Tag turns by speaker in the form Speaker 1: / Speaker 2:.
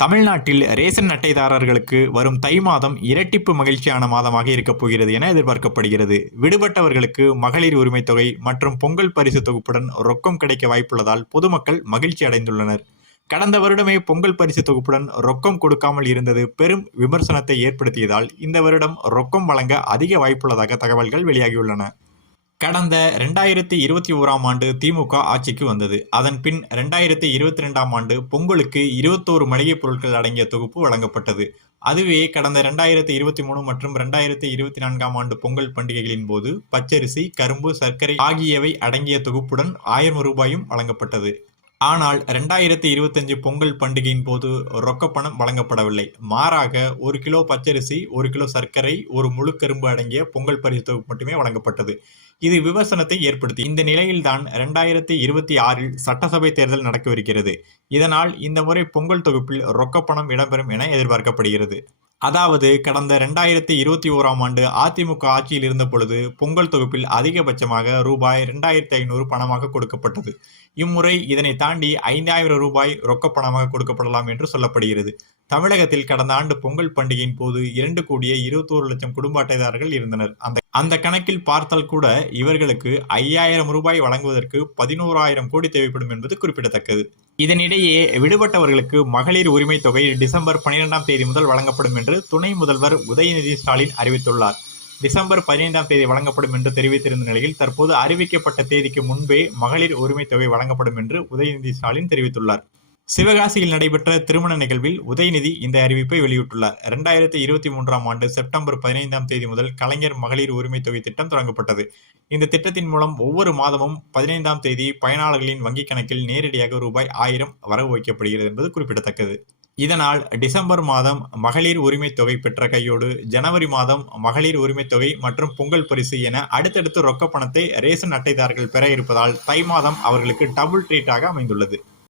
Speaker 1: தமிழ்நாட்டில் ரேசன் அட்டைதாரர்களுக்கு வரும் தை மாதம் இரட்டிப்பு மகிழ்ச்சியான மாதமாக இருக்கப் போகிறது என எதிர்பார்க்கப்படுகிறது. விடுபட்டவர்களுக்கு மகளிர் உரிமை தொகை மற்றும் பொங்கல் பரிசு தொகுப்புடன் ரொக்கம் கிடைக்க வாய்ப்புள்ளதால் பொதுமக்கள் மகிழ்ச்சி அடைந்துள்ளனர். கடந்த வருடமே பொங்கல் பரிசு தொகுப்புடன் ரொக்கம் கொடுக்காமல் இருந்தது பெரும் விமர்சனத்தை ஏற்படுத்தியதால் இந்த வருடம் ரொக்கம் வழங்க அதிக வாய்ப்புள்ளதாக தகவல்கள் வெளியாகியுள்ளன. கடந்த ரெண்டாயிரத்தி இருபத்தி ஓராம் ஆண்டு திமுக ஆட்சிக்கு வந்தது. அதன் பின் ரெண்டாயிரத்தி இருபத்தி ரெண்டாம் ஆண்டு பொங்கலுக்கு இருபத்தோரு மளிகைப் பொருட்கள் அடங்கிய தொகுப்பு வழங்கப்பட்டது. அதுவே கடந்த ரெண்டாயிரத்தி இருபத்தி மூணு மற்றும் ரெண்டாயிரத்தி இருபத்தி நான்காம் ஆண்டு பொங்கல் பண்டிகைகளின் போது பச்சரிசி கரும்பு சர்க்கரை ஆகியவை அடங்கிய தொகுப்புடன் ஆயிரம் ரூபாயும் வழங்கப்பட்டது. ஆனால் ரெண்டாயிரத்தி இருபத்தஞ்சு பொங்கல் பண்டிகையின் போது ரொக்கப்பணம் வழங்கப்படவில்லை. மாறாக ஒரு கிலோ பச்சரிசி ஒரு கிலோ சர்க்கரை ஒரு முழு கரும்பு அடங்கிய பொங்கல் பரிசு தொகுப்பு மட்டுமே வழங்கப்பட்டது. இது விமர்சனத்தை ஏற்படுத்தி இந்த நிலையில்தான் ரெண்டாயிரத்தி இருபத்தி ஆறில் சட்டசபை தேர்தல் நடக்கவிருக்கிறது. இதனால் இந்த முறை பொங்கல் தொகுப்பில் ரொக்கப்பணம் இடம்பெறும் என எதிர்பார்க்கப்படுகிறது. அதாவது கடந்த ரெண்டாயிரத்தி இருபத்தி ஓராம் ஆண்டு அதிமுக ஆட்சியில் இருந்த பொழுது பொங்கல் தொகுப்பில் அதிகபட்சமாக ரூபாய் ரெண்டாயிரத்தி ஐநூறு பணமாக கொடுக்கப்பட்டது. இம்முறை இதனை தாண்டி ஐந்தாயிரம் ரூபாய் ரொக்க பணமாக கொடுக்கப்படலாம் என்று சொல்லப்படுகிறது. தமிழகத்தில் கடந்த ஆண்டு பொங்கல் பண்டிகையின் போது இரண்டு கோடியே இருபத்தோரு லட்சம் குடும்ப அட்டைதாரர்கள் இருந்தனர். அந்த அந்த கணக்கில் பார்த்தால் கூட இவர்களுக்கு ஐயாயிரம் ரூபாய் வழங்குவதற்கு பதினோராயிரம் கோடி தேவைப்படும் என்பது குறிப்பிடத்தக்கது. இதனிடையே விடுபட்டவர்களுக்கு மகளிர் உரிமை தொகை டிசம்பர் பனிரெண்டாம் தேதி முதல் வழங்கப்படும் என்று துணை முதல்வர் உதயநிதி ஸ்டாலின் அறிவித்துள்ளார். டிசம்பர் பதினைந்தாம் தேதி வழங்கப்படும் என்று தெரிவித்திருந்த நிலையில் தற்போது அறிவிக்கப்பட்ட தேதிக்கு முன்பே மகளிர் உரிமை தொகை வழங்கப்படும் என்று உதயநிதி ஸ்டாலின் தெரிவித்துள்ளார். சிவகாசியில் நடைபெற்ற திருமண நிகழ்வில் உதயநிதி இந்த அறிவிப்பை வெளியிட்டுள்ளார். இரண்டாயிரத்தி இருபத்தி மூன்றாம் ஆண்டு செப்டம்பர் பதினைந்தாம் தேதி முதல் கலைஞர் மகளிர் உரிமை தொகை திட்டம் தொடங்கப்பட்டது. இந்த திட்டத்தின் மூலம் ஒவ்வொரு மாதமும் பதினைந்தாம் தேதி பயனாளர்களின் வங்கிக் கணக்கில் நேரடியாக ரூபாய் ஆயிரம் வரவு வைக்கப்படுகிறது என்பது குறிப்பிடத்தக்கது. இதனால் டிசம்பர் மாதம் மகளிர் உரிமை தொகை பெற்ற கையோடு ஜனவரி மாதம் மகளிர் உரிமை தொகை மற்றும் பொங்கல் பரிசு என அடுத்தடுத்து ரொக்க பணத்தை ரேஷன் அட்டைதாரர்கள் பெற இருப்பதால் தை மாதம் அவர்களுக்கு டபுள் ட்ரீட்டாக அமைந்துள்ளது.